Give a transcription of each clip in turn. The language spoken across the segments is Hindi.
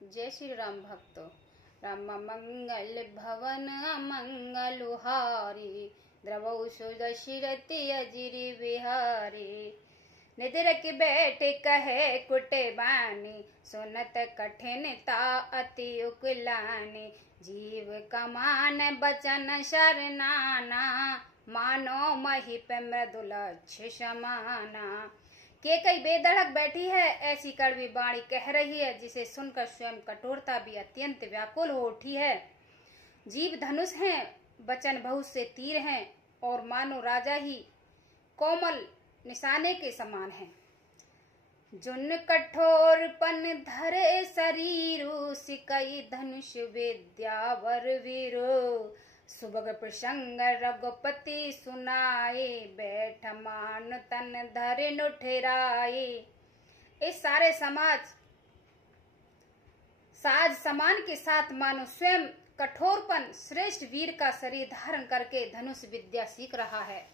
जय श्री राम भक्तों। राम मंगल भवन अमंगल हारी, द्रवौ सुदशरथि अजिरि बिहारी। निद्रक बैठ कहे कुटे बानी, सुनत कठिनता अति उकलानी। जीव कमान बचन शरनाना, मानो महिप मृदुलक्ष समाना। केकई बेधड़क बैठी है, ऐसी कड़वी वाणी कह रही है जिसे सुनकर स्वयं कठोरता भी अत्यंत व्याकुल हो उठी है। जीव धनुष हैं, वचन बहुत से तीर हैं, और मानो राजा ही कोमल निशाने के समान है। जुन कठोरपन धरे शरीरु, सिकई धनुष विद्यावर वीरो। सुभग प्रसंग रघुपति सुनाए, बैठ मान तन धरे नुठराए। इस सारे साज समान के साथ मानो स्वयं कठोरपन श्रेष्ठ वीर का शरीर धारण करके धनुष विद्या सीख रहा है।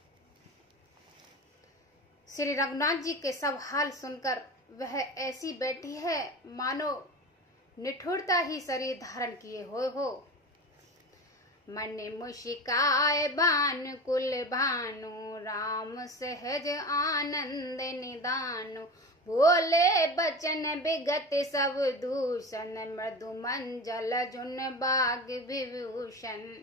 श्री रघुनाथ जी के सब हाल सुनकर वह ऐसी बैठी है मानो निठुरता ही शरीर धारण किए हो। मन मुशिकाय बान कुल भानु, राम सहज आनंद निदानु। बोले बचन विगत सब दूषण, मृदु मंजल जुन बाग विभूषण।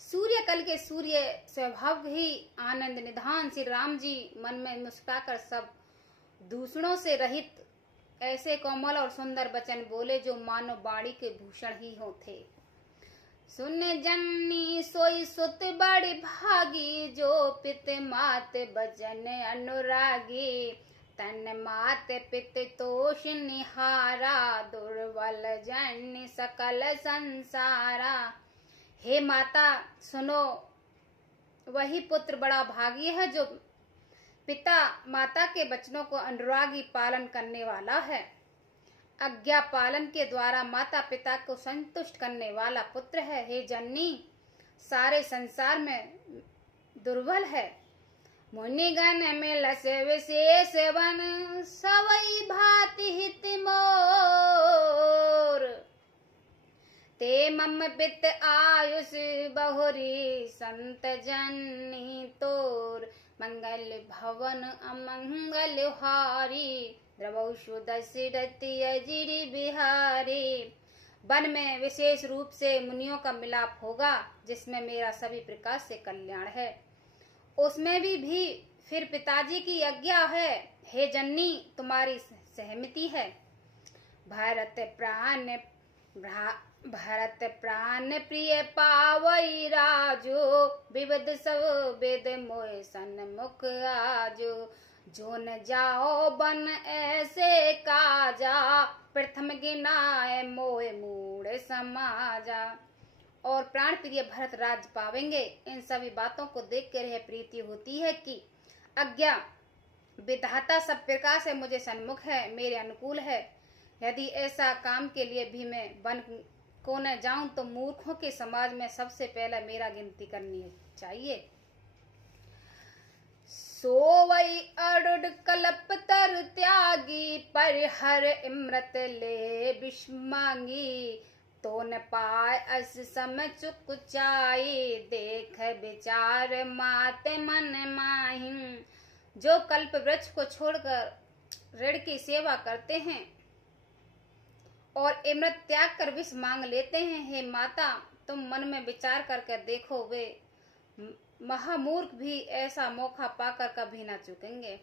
सूर्य कल के सूर्य स्वभाव ही आनंद निधान श्री राम जी मन में मुस्कुराकर सब दूषणों से रहित ऐसे कोमल और सुंदर वचन बोले जो मानो बाड़ी के भूषण ही हो थे। सुन जननी सोई सुत बड़ी भागी, जो पित मात बचन अनुरागी। तन मात पित तोष निहारा, दुर्बल जननी सकल संसारा। हे माता सुनो, वही पुत्र बड़ा भागी है जो पिता माता के वचनों को अनुरागी पालन करने वाला है। आज्ञा पालन के द्वारा माता पिता को संतुष्ट करने वाला पुत्र है। हे जननी, सारे संसार में दुर्बल है। मुनिगण मिल से विशेष वन, सवई भांति हित मोर। ते मम पित आयुष बहुरी, संत जननी तोर। मंगल भवन अमंगल हारी, द्रवौ सुदशरथि अजिरि बिहारी। वन में विशेष रूप से मुनियों का मिलाप होगा, जिसमें मेरा सभी प्रकार से कल्याण है। उसमें भी फिर पिताजी की आज्ञा है। हे जननी, तुम्हारी सहमति है। भरत प्राण प्रिय पावई राजो, विविध सब वेद मोय सन्मुख आजो। जो न जाओ बन ऐसे काजा, प्रथम गिनाए मोय मूढ़ समाजा। और प्राण प्रिय भरत राज पावेंगे। इन सभी बातों को देख कर यह प्रीति होती है कि आज्ञा विधाता सब प्रकार से मुझे सन्मुख है, मेरे अनुकूल है। यदि ऐसा काम के लिए भी मैं वन को न जाऊं तो मूर्खों के समाज में सबसे पहले मेरा गिनती करनी चाहिए। सोवई अरुड कल्प तर त्यागी, परिहर इमृत ले विष मांगी। तो न पाए अस सम चुक चाई, देख विचार मात मन माही। जो कल्प वृक्ष को छोड़कर ऋण की सेवा करते हैं और इमृत त्याग कर विष मांग लेते हैं, हे माता तुम मन में विचार करके देखो, वे महामूर्ख भी ऐसा मौका पाकर कभी ना चुकेंगे।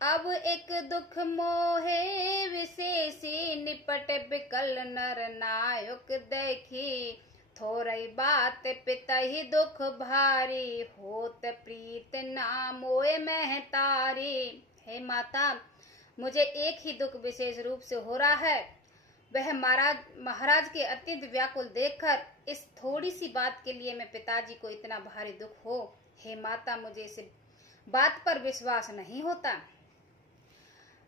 अब एक दुख मोहे विशेषी, निपट बिकल नर नायक देखी। थोरई बात पिता ही दुख भारी, होत प्रीत ना मोए महतारी। हे माता, मुझे एक ही दुख विशेष रूप से हो रहा है। वह महाराज के अत्यंत व्याकुल देखकर इस थोड़ी सी बात के लिए मैं पिताजी को इतना भारी दुख हो। हे माता, मुझे इस बात पर विश्वास नहीं होता।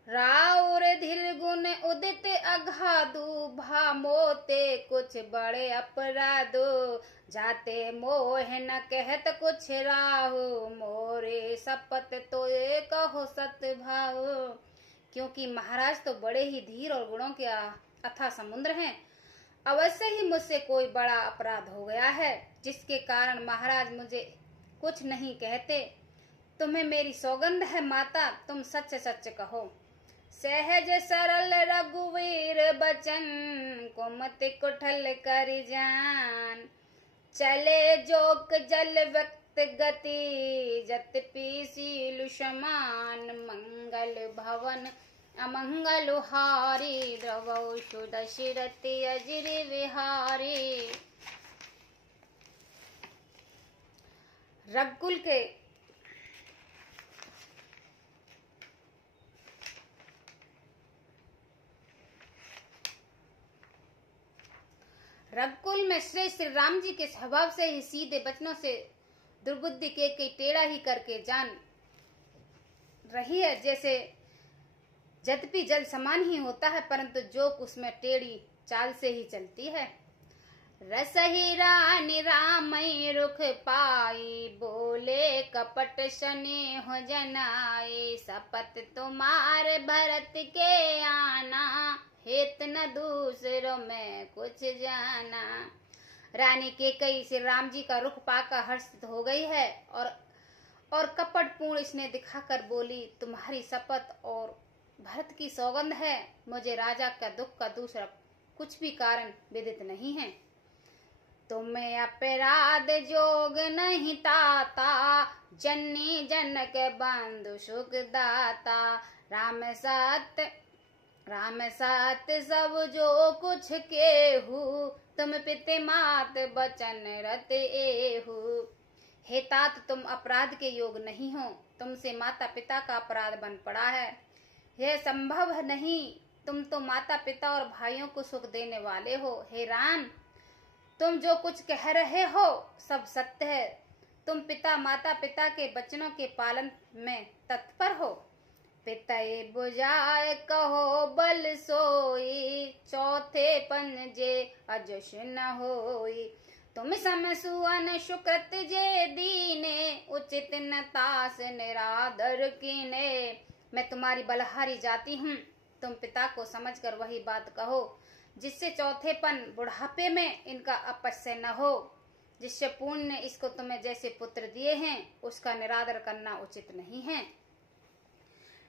राउर धीर गुण उदित अगाधु, भा मोते कुछ बड़े अपराधो। जाते मोह न कहत कुछ राहु, मोरे शपथ तो कहो सत भाव। क्योंकि महाराज तो बड़े ही धीर और गुणों के अथाह समुद्र हैं। अवश्य ही मुझसे कोई बड़ा अपराध हो गया है, जिसके कारण महाराज मुझे कुछ नहीं कहते। तुम्हें मेरी सौगंध है माता, तुम सच सच कहो। सहज सरल रघुवीर बचन, कुमति कुठल कर जान। चले जोक जल व्यक्त गति, जत पीसीलु समान। मंगल भवन अमंगल हारी, द्रवौ सुदशरथि अजिर विहारी। रघुकुल के रघुकुल में श्री राम जी के स्वभाव से ही सीधे वचनों से दुर्बुद्धि के कई टेढ़ा ही करके जान रही है। जैसे यद्यपि जल समान ही होता है, परंतु जोक उसमें टेढ़ी चाल से ही चलती है। रसही रानी रामई रुख पाई, बोले कपट स्नेह जनाए। शपथ तुम्हारे भरत के आना, हेत न दूसरों में कुछ जाना। रानी केकई श्री राम जी का रुख पाकर हर्षित हो गई है और कपटपूर्ण स्नेह दिखाकर बोली, तुम्हारी शपथ और भरत की सौगंध है, मुझे राजा का दुख का दूसरा कुछ भी कारण विदित नहीं है। तुम्हें अपराध जोग नहीं ताता, जननी जनक बंधु सुख दाता। राम सात सब जो कुछ केहू, तुम पिते मात बचन रत एहू। हे तात, तुम अपराध के योग नहीं हो, तुमसे माता पिता का अपराध बन पड़ा है। यह संभव नहीं, तुम तो माता पिता और भाइयों को सुख देने वाले हो। हे राम, तुम जो कुछ कह रहे हो सब सत्य है। तुम पिता माता पिता के वचनों के पालन में तत्पर हो। पितय बुझाए कहो बल सोई, चौथे पंजे अजस न होई। तुम सम सुअन सुकृत जे दीने, उचित न तास निरादर कीने। मैं तुम्हारी बलहारी जाती हूँ, तुम पिता को समझकर वही बात कहो, जिससे चौथेपन बुढ़ापे में इनका अपस्य न हो। जिससे पूर्ण ने इसको तुम्हें जैसे पुत्र दिए हैं, उसका निरादर करना उचित नहीं है।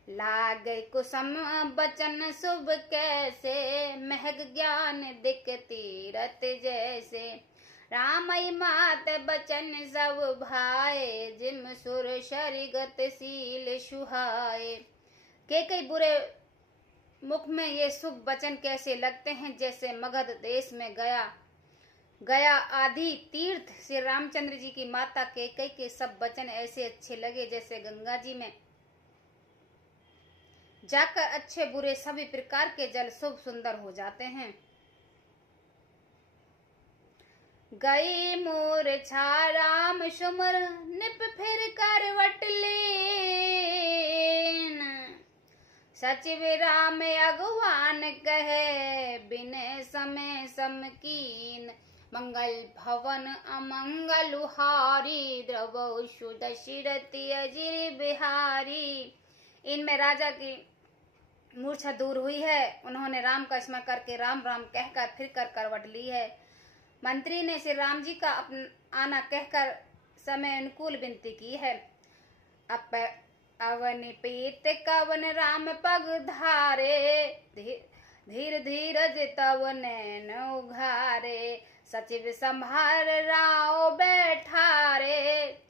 लागे कुसुम बचन शुभ कैसे, महग ज्ञान दिक तीरथ जैसे। रामई मात बचन सब भाए, जिम सुर शरीगत शील सुहाए। के कई बुरे मुख में ये शुभ वचन कैसे लगते हैं, जैसे मगध देश में गया आदि तीर्थ श्री रामचंद्र जी की माता कैकेयी के सब वचन ऐसे अच्छे लगे, जैसे गंगा जी में जाकर अच्छे बुरे सभी प्रकार के जल शुभ सुंदर हो जाते हैं। गई मूर्छा राम सुमर, निप फिर करवट लीन। सचिव राम अगवान कहे, बिने समय समकीन। मंगल भवन अमंगल हारी, द्रवौ सुदशरथि अजिर बिहारी। इनमें राजा की मूर्छा दूर हुई है। उन्होंने राम का स्मरण करके राम राम कहकर फिर कर करवट ली है। मंत्री ने श्री राम जी का आना कहकर समय अनुकूल विनती की है। अवन पीत कवन राम पग धारे, धीर धीरज तव नैन उघारे। सचिव संभार राव बैठारे,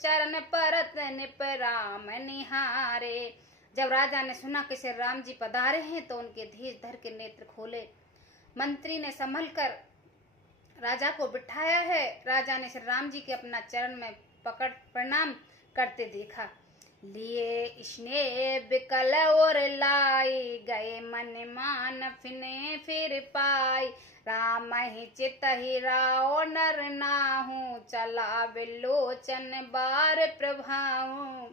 चरण परत निप राम निहारे। जब राजा ने सुना कि श्री राम जी पधारे हैं, तो उनके धीर धर के नेत्र खोले। मंत्री ने संभल कर राजा को बिठाया है। राजा ने श्री राम जी के अपना चरण में पकड़ प्रणाम करते देखा। लिए स्नेह बिकल और लाई, गए मन मान फिर पाई। राम ही चित ही राव नर नाहू, चला विलोचन बार प्रभाऊ।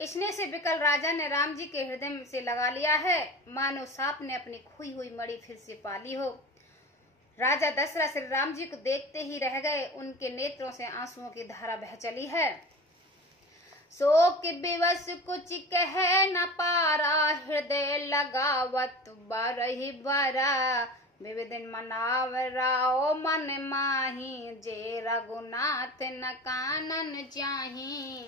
स्नेह से बिकल राजा ने राम जी के हृदय से लगा लिया है, मानो सांप ने अपनी खोई हुई मणि फिर से पाली हो। राजा दशरथ श्री राम जी को देखते ही रह गए। उनके नेत्रों से आंसुओं की धारा बह चली है। शोक विवश कुछ कह न पारा, हृदय लगावत बरहि बरा। विविधिन मनाव राओ मन माही, जे रघुनाथ न कानन चाही।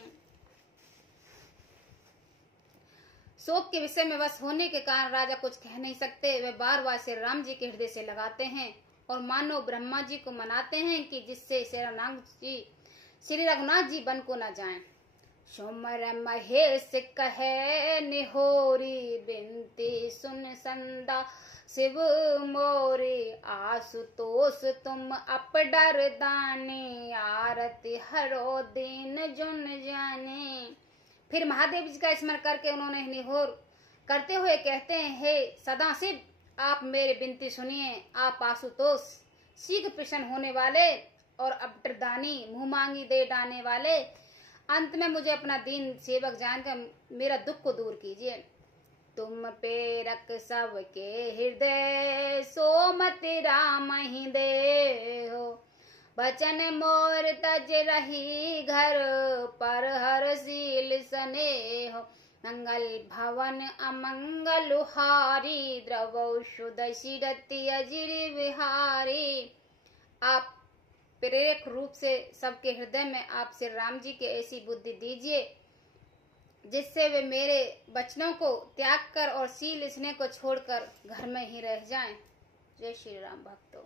शोक के विषय में वश होने के कारण राजा कुछ कह नहीं सकते। वे बार बार श्री राम जी के हृदय से लगाते हैं और मानो ब्रह्मा जी को मनाते हैं कि जिससे श्री रघुनाथ जी बन को न जाएं। सुमर महेश कहे निहोरी, बिनती सुन संदा शिव मोरी। आशुतोष तुम अपडर दाने, आरती हरो दीन जुन जाने। फिर महादेव जी का स्मरण करके उन्होंने निहोर करते हुए कहते हैं, हे सदाशिव आप मेरी विनती सुनिए। आप आशुतोष शीघ्र प्रसन्न होने वाले और अपडरदानी मुंह मांगी दे डाने वाले, अंत में मुझे अपना दीन सेवक जानकर मेरा दुख को दूर कीजिए। तुम प्रेरक सबके हृदय, सोमति राम ही दे हो। बचन मोर तज रही घर, पर हरशील स्नेह। मंगल भवन अमंगल हारी, द्रवौषुध रति अजिर विहारी। आप प्रेरक रूप से सबके हृदय में आप श्री राम जी के ऐसी बुद्धि दीजिए जिससे वे मेरे वचनों को त्याग कर और शील स्नेह को छोड़कर घर में ही रह जाएं। जय श्री राम भक्तों।